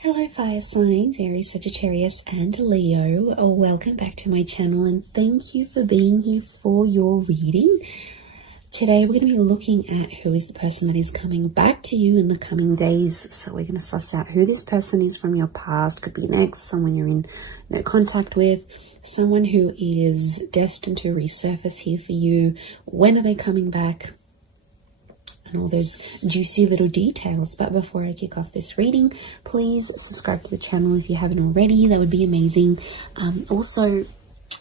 Hello fire signs, Aries, Sagittarius and Leo. Welcome back to my channel and thank you for being here for your reading. Today we're going to be looking at who is the person that is coming back to you in the coming days. So we're going to suss out who this person is from your past. Could be an ex, someone you're in no contact with, someone who is destined to resurface here for you. When are they coming back? And all those juicy little details. But before I kick off this reading, please subscribe to the channel if you haven't already. That would be amazing. Also,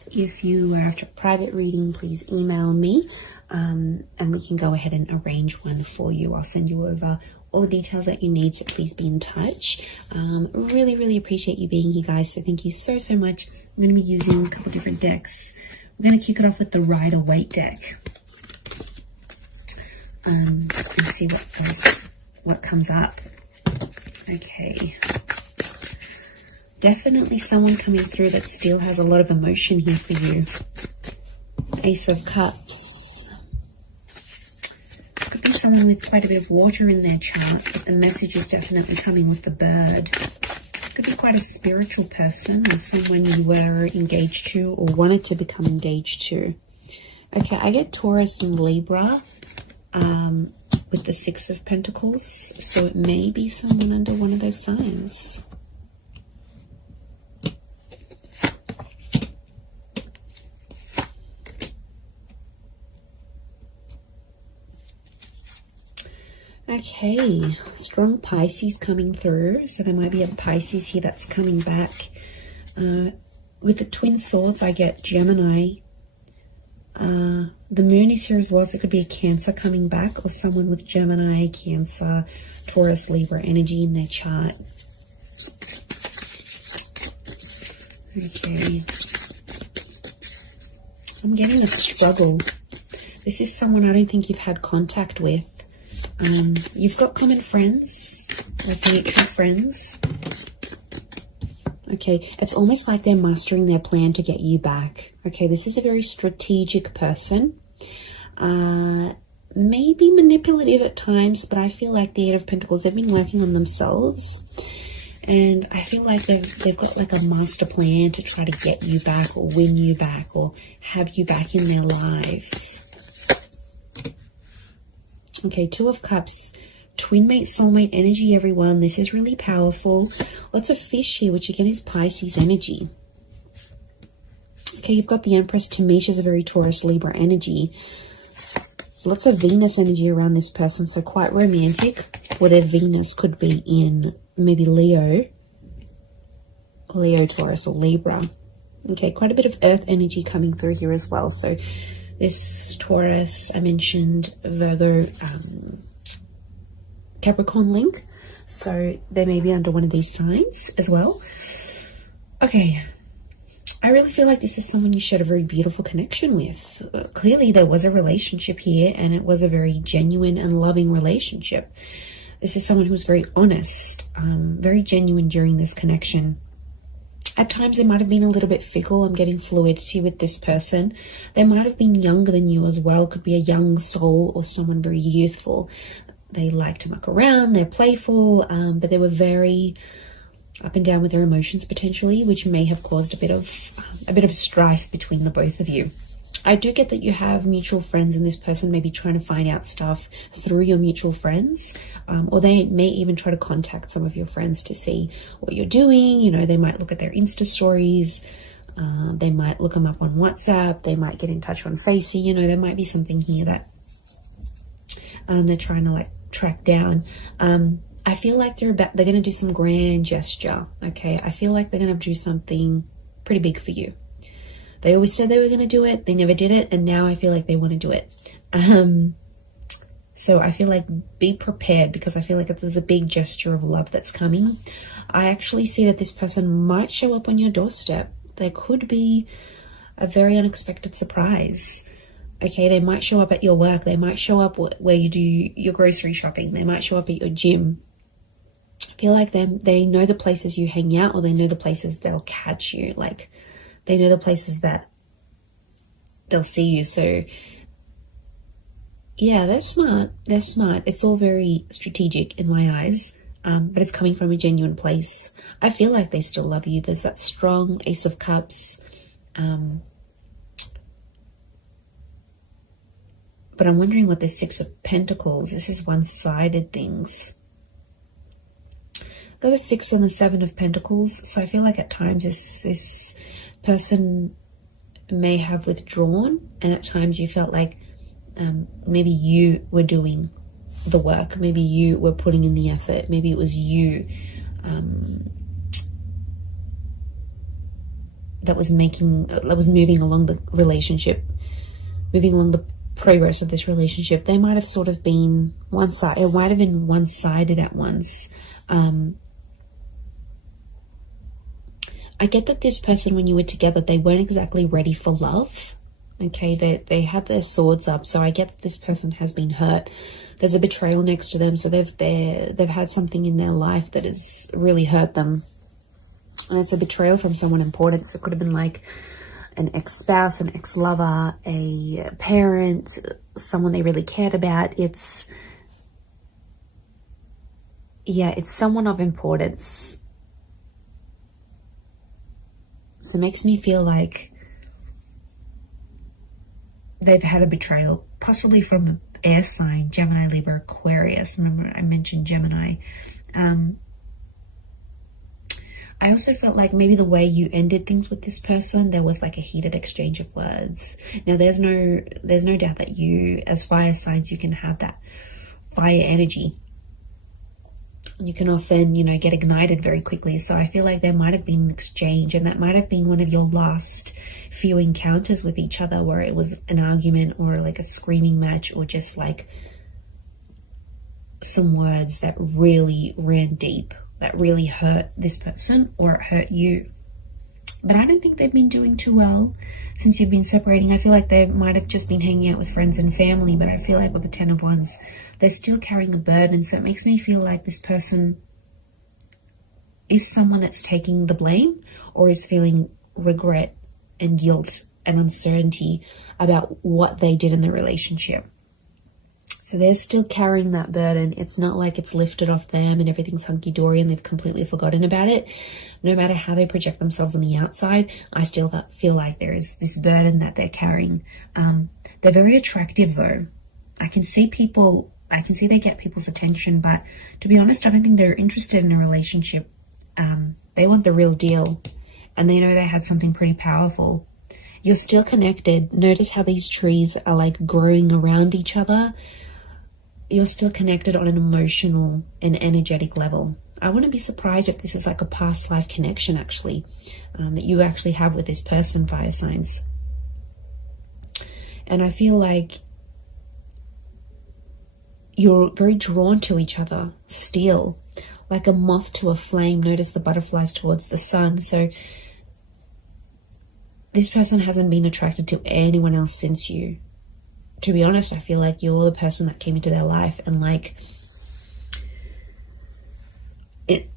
if you are after a private reading, please email me and we can go ahead and arrange one for you. I'll send you over all the details that you need, so please be in touch. Really appreciate you being here, guys, so thank you so much. I'm going to be using a couple different decks. We're going to kick it off with the Rider-Waite deck. And see what comes up. Okay. Definitely someone coming through that still has a lot of emotion here for you. Ace of Cups. Could be someone with quite a bit of water in their chart, but the message is definitely coming with the bird. Could be quite a spiritual person or someone you were engaged to or wanted to become engaged to. Okay, I get Taurus and Libra. With the Six of Pentacles, so it may be someone under one of those signs. Okay, strong Pisces coming through, so there might be a Pisces here that's coming back. With the Twin Swords, I get Gemini. The moon is here as well, so it could be a Cancer coming back or someone with Gemini, Cancer, Taurus, Libra energy in their chart. Okay. I'm getting a struggle. This is someone I don't think you've had contact with. You've got common friends, like mutual friends. Okay, it's almost like they're mastering their plan to get you back. Okay, this is a very strategic person. Maybe manipulative at times, but I feel like the Eight of Pentacles, they've been working on themselves. And I feel like they've got like a master plan to try to get you back or win you back or have you back in their life. Okay, Two of Cups. Twin mate, soulmate energy, everyone. This is really powerful. Lots of fish here, which again is Pisces energy. Okay, you've got the Empress. To me, she's a very Taurus, Libra energy. Lots of Venus energy around this person, so quite romantic. Or their Venus could be in maybe Leo, Taurus, or Libra. Okay, quite a bit of Earth energy coming through here as well. So this Taurus, I mentioned Virgo, Capricorn link, so they may be under one of these signs as well. Okay, I really feel like this is someone you shared a very beautiful connection with. Clearly there was a relationship here and it was a very genuine and loving relationship. This is someone who was very honest, very genuine during this connection. At times they might have been a little bit fickle. I'm getting fluidity with this person. They might have been younger than you as well. Could be a young soul or someone very youthful. They like to muck around, they're playful, but they were very up and down with their emotions potentially, which may have caused a bit of strife between the both of you. I do get that you have mutual friends and this person may be trying to find out stuff through your mutual friends, or they may even try to contact some of your friends to see what you're doing. You know, they might look at their Insta stories, they might look them up on WhatsApp, they might get in touch on Facey. You know, there might be something here that they're trying to like track down. I feel like they're going to do some grand gesture. Okay, I feel like they're going to do something pretty big for you. They always said they were going to do it, they never did it, and now I feel like they want to do it. So I feel like be prepared, because I feel like if there's a big gesture of love that's coming, I actually see that this person might show up on your doorstep. There could be a very unexpected surprise. Okay, they might show up at your work. They might show up where you do your grocery shopping. They might show up at your gym. I feel like they know the places you hang out, or they know the places they'll catch you. Like, they know the places that they'll see you. So, yeah, they're smart. They're smart. It's all very strategic in my eyes. but it's coming from a genuine place. I feel like they still love you. There's that strong Ace of Cups. But I'm wondering what the Six of Pentacles, this is one-sided things. Got the Six and the Seven of Pentacles. So I feel like at times this person may have withdrawn, and at times you felt like maybe you were doing the work. Maybe you were putting in the effort. Maybe it was you that was moving along the relationship, moving along the progress of this relationship. They might have sort of been one-sided. It might have been one-sided at once. I get that this person, when you were together, they weren't exactly ready for love. Okay, they had their swords up, so I get that this person has been hurt. There's a betrayal next to them, so they've had something in their life that has really hurt them, and it's a betrayal from someone important. So it could have been like an ex-spouse, an ex-lover, a parent, someone they really cared about. It's someone of importance. So it makes me feel like they've had a betrayal, possibly from an air sign, Gemini, Libra, Aquarius. Remember I mentioned Gemini. I also felt like maybe the way you ended things with this person, there was like a heated exchange of words. Now there's no doubt that you, as fire signs, you can have that fire energy. You can often, get ignited very quickly. So I feel like there might have been an exchange, and that might have been one of your last few encounters with each other, where it was an argument or like a screaming match, or just like some words that really ran deep, that really hurt this person, or it hurt you. But I don't think they've been doing too well since you've been separating. I feel like they might have just been hanging out with friends and family, but I feel like with the Ten of Wands, they're still carrying a burden. So it makes me feel like this person is someone that's taking the blame, or is feeling regret and guilt and uncertainty about what they did in the relationship. So they're still carrying that burden. It's not like it's lifted off them and everything's hunky-dory and they've completely forgotten about it. No matter how they project themselves on the outside, I still feel like there is this burden that they're carrying. They're very attractive though. I can see they get people's attention, but to be honest, I don't think they're interested in a relationship. They want the real deal, and they know they had something pretty powerful. You're still connected. Notice how these trees are like growing around each other. You're still connected on an emotional and energetic level. I wouldn't be surprised if this is like a past life connection actually, that you actually have with this person, fire signs. And I feel like you're very drawn to each other still, like a moth to a flame. Notice the butterflies towards the sun. So this person hasn't been attracted to anyone else since you. To be honest, I feel like you're the person that came into their life and like it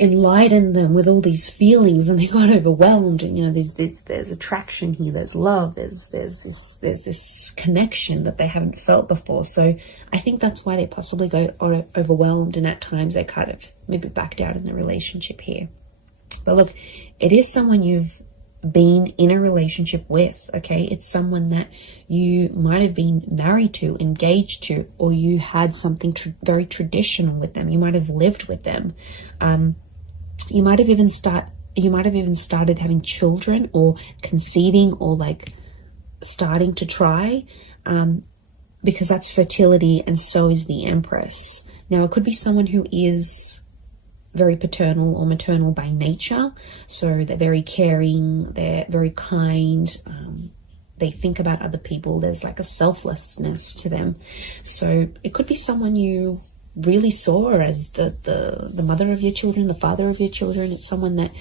enlightened them with all these feelings, and they got overwhelmed. And there's attraction here, there's love, there's this connection that they haven't felt before. So I think that's why they possibly got overwhelmed, and at times they kind of maybe backed out in the relationship here. But look, it is someone you've been in a relationship with. Okay, it's someone that you might have been married to, engaged to, or you had something very traditional with them. You might have lived with them. You might have even started having children, or conceiving, or like starting to try, because that's fertility, and so is the Empress. Now it could be someone who is very paternal or maternal by nature. So they're very caring, they're very kind, they think about other people. There's like a selflessness to them. So it could be someone you really saw as the mother of your children, the father of your children. It's someone that,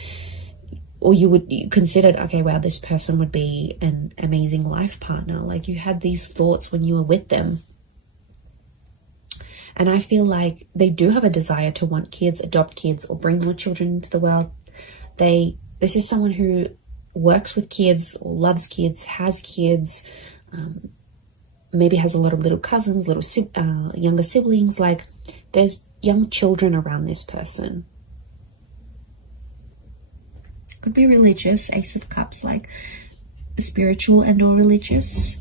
or you considered, okay, wow, this person would be an amazing life partner. Like you had these thoughts when you were with them. And I feel like they do have a desire to want kids, adopt kids, or bring more children into the world. This is someone who works with kids, or loves kids, has kids, maybe has a lot of little cousins, younger siblings. Like there's young children around this person. Could be religious, Ace of Cups, like spiritual and or religious.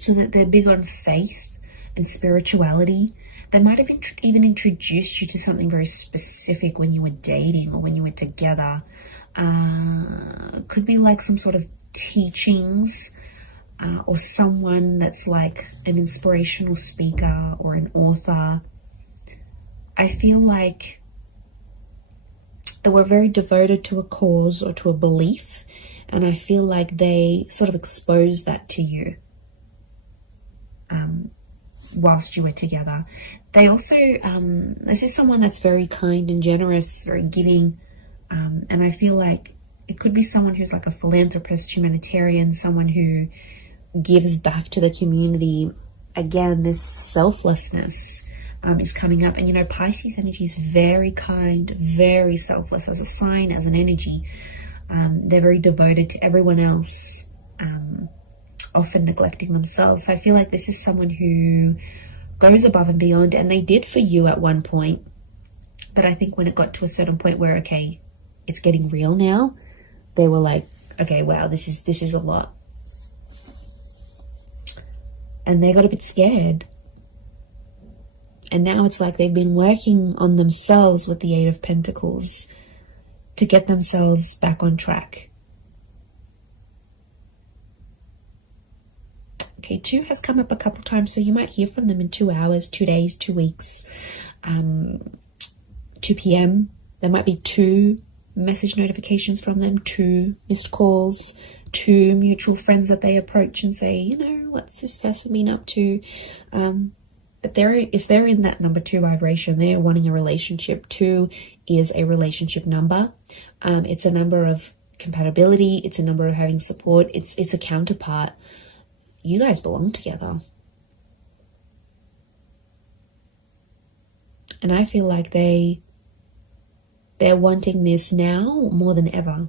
So that they're big on faith and spirituality. They might have even introduced you to something very specific when you were dating or when you were together. Could be like some sort of teachings, or someone that's like an inspirational speaker or an author. I feel like they were very devoted to a cause or to a belief, and I feel like they sort of exposed that to you whilst you were together. They also, this is someone that's very kind and generous, very giving, and I feel like it could be someone who's like a philanthropist, humanitarian, someone who gives back to the community. Again, this selflessness is coming up. And you know, Pisces energy is very kind, very selfless as a sign, as an energy. They're very devoted to everyone else, often neglecting themselves. So I feel like this is someone who goes above and beyond, and they did for you at one point. But I think when it got to a certain point where, okay, it's getting real now, they were like, okay, wow, this is a lot. And they got a bit scared. And now it's like they've been working on themselves with the Eight of Pentacles to get themselves back on track. Okay, 2 has come up a couple times, so you might hear from them in 2 hours, 2 days, 2 weeks, 2 p.m. There might be 2 message notifications from them, 2 missed calls, 2 mutual friends that they approach and say, you know, what's this person been up to? But if they're in that number 2 vibration, they're wanting a relationship. 2 is a relationship number. It's a number of compatibility. It's a number of having support. It's a counterpart. You guys belong together. And I feel like they're wanting this now more than ever.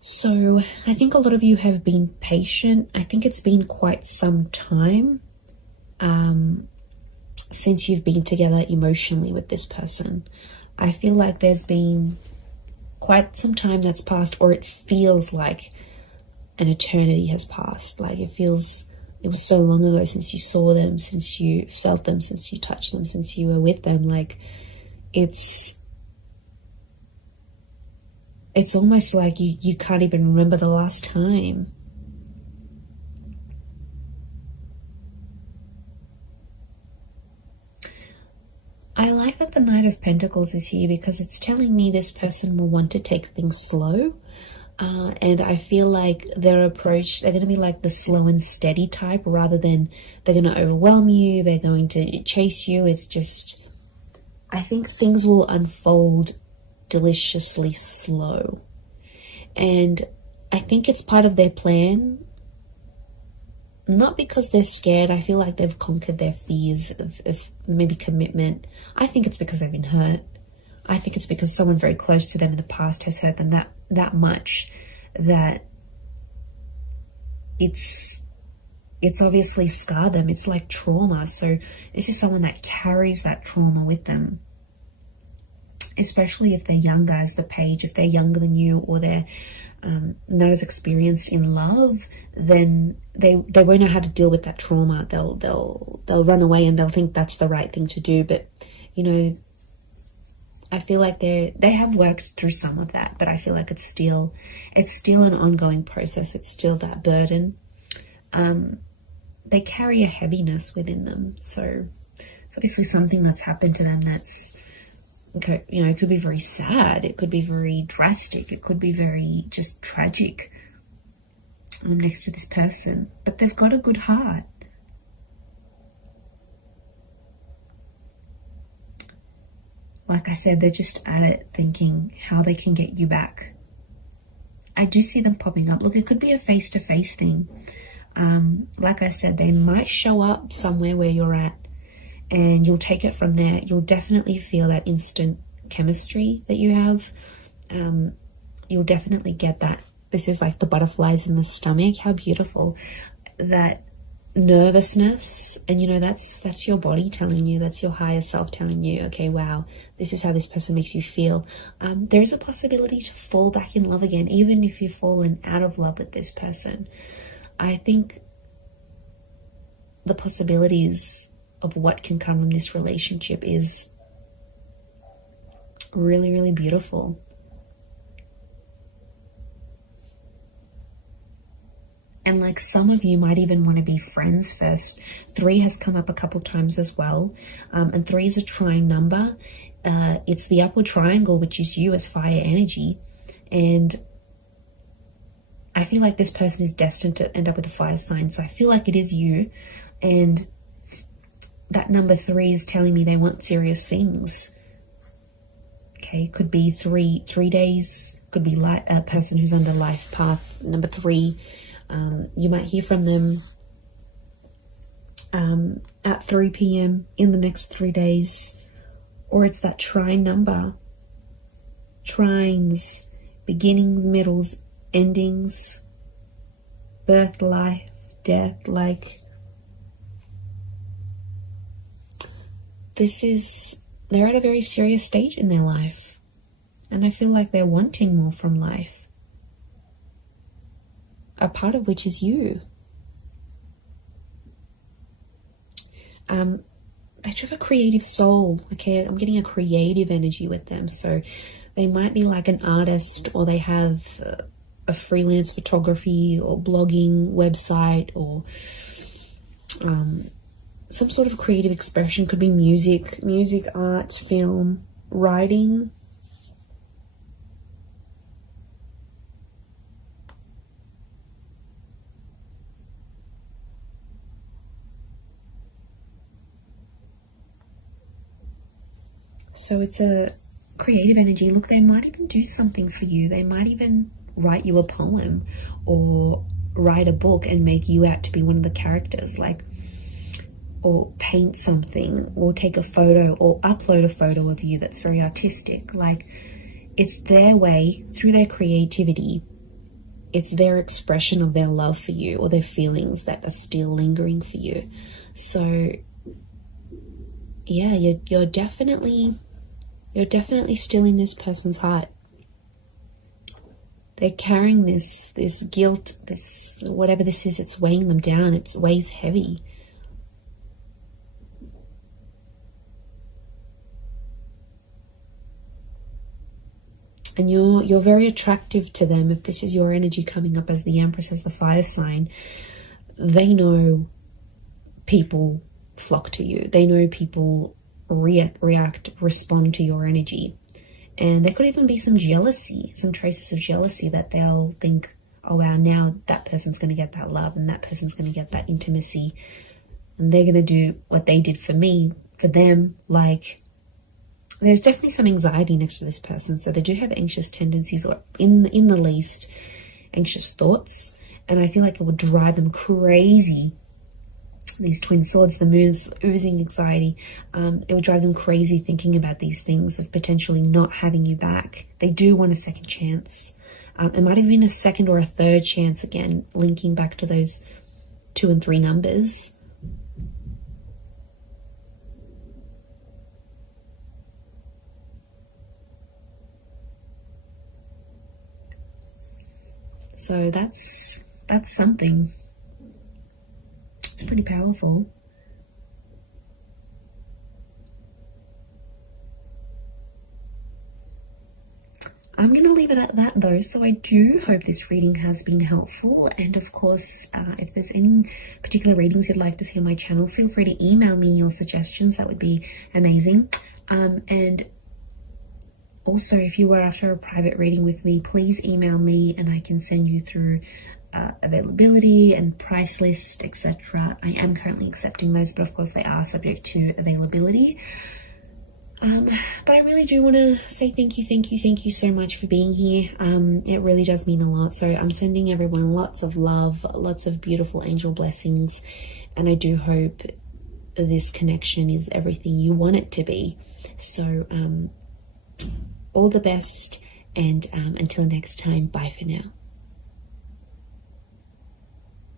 So I think a lot of you have been patient. I think it's been quite some time since you've been together emotionally with this person. I feel like there's been quite some time that's passed, or it feels like an eternity has passed. Like it was so long ago since you saw them, since you felt them, since you touched them, since you were with them. Like it's almost like you can't even remember the last time. I like that the Knight of Pentacles is here because it's telling me this person will want to take things slow. And I feel like their approach, they're going to be like the slow and steady type rather than they're going to overwhelm you, they're going to chase you. It's just, I think things will unfold deliciously slow. And I think it's part of their plan. Not because they're scared. I feel like they've conquered their fears of maybe commitment. I think it's because they've been hurt. I think it's because someone very close to them in the past has hurt them that much that it's obviously scarred them. It's like trauma. So this is someone that carries that trauma with them. Especially if they're younger, as the Page, if they're younger than you, or they're not as experienced in love, then they won't know how to deal with that trauma. They'll run away and they'll think that's the right thing to do. But you know, I feel like they have worked through some of that, but I feel like it's still an ongoing process. It's still that burden. They carry a heaviness within them, so it's obviously something that's happened to them that's, you know, it could be very sad, it could be very drastic, it could be very just tragic next to this person, but they've got a good heart. Like I said, they're just at it thinking how they can get you back. I do see them popping up. Look, it could be a face-to-face thing. Like I said, they might show up somewhere where you're at, and you'll take it from there. You'll definitely feel that instant chemistry that you have. you'll definitely get that. This is like the butterflies in the stomach. How beautiful. That nervousness, and you know, that's your body telling you, that's your higher self telling you, okay, wow, this is how this person makes you feel. There is a possibility to fall back in love again, even if you've fallen out of love with this person. I think the possibilities of what can come from this relationship is really, really beautiful. And like some of you might even want to be friends first. 3 has come up a couple times as well. And 3 is a trine number. It's the upward triangle, which is you as fire energy. And I feel like this person is destined to end up with a fire sign. So I feel like it is you. And that number 3 is telling me they want serious things. Okay, could be three days. Could be a person who's under life path number 3. You might hear from them at 3 p.m. in the next 3 days, or it's that trine number. Trines, beginnings, middles, endings, birth, life, death. Like, they're at a very serious stage in their life, and I feel like they're wanting more from life. A part of which is you. They have a creative soul. Okay, I'm getting a creative energy with them. So they might be like an artist, or they have a freelance photography or blogging website, or some sort of creative expression. Could be music, art, film, writing. So it's a creative energy. Look, they might even do something for you. They might even write you a poem or write a book and make you out to be one of the characters, like, or paint something, or take a photo, or upload a photo of you that's very artistic. Like, it's their way, through their creativity, it's their expression of their love for you, or their feelings that are still lingering for you. So yeah, you're definitely still in this person's heart. They're carrying this guilt, this whatever this is, it's weighing them down. It weighs heavy. And you're very attractive to them. If this is your energy coming up as the Empress, as the fire sign, they know people flock to you. They know people react, respond to your energy. And there could even be some jealousy, some traces of jealousy, that they'll think, oh wow, now that person's going to get that love, and that person's going to get that intimacy, and they're going to do what they did for me, for them. Like, there's definitely some anxiety next to this person. So they do have anxious tendencies, or in the least, anxious thoughts. And I feel like it would drive them crazy. These twin swords, the moon's oozing anxiety. It would drive them crazy thinking about these things of potentially not having you back. They do want a second chance. It might have been a second or a third chance, again, linking back to those 2 and 3 numbers. So that's something. It's pretty powerful. I'm going to leave it at that though. So I do hope this reading has been helpful. And of course, if there's any particular readings you'd like to see on my channel, feel free to email me your suggestions. That would be amazing. And also, if you were after a private reading with me, please email me and I can send you through availability and price list, etc. I am currently accepting those, but of course they are subject to availability. But I really do want to say thank you so much for being here. It really does mean a lot. So I'm sending everyone lots of love, lots of beautiful angel blessings, and I do hope this connection is everything you want it to be. So all the best, And until next time, bye for now.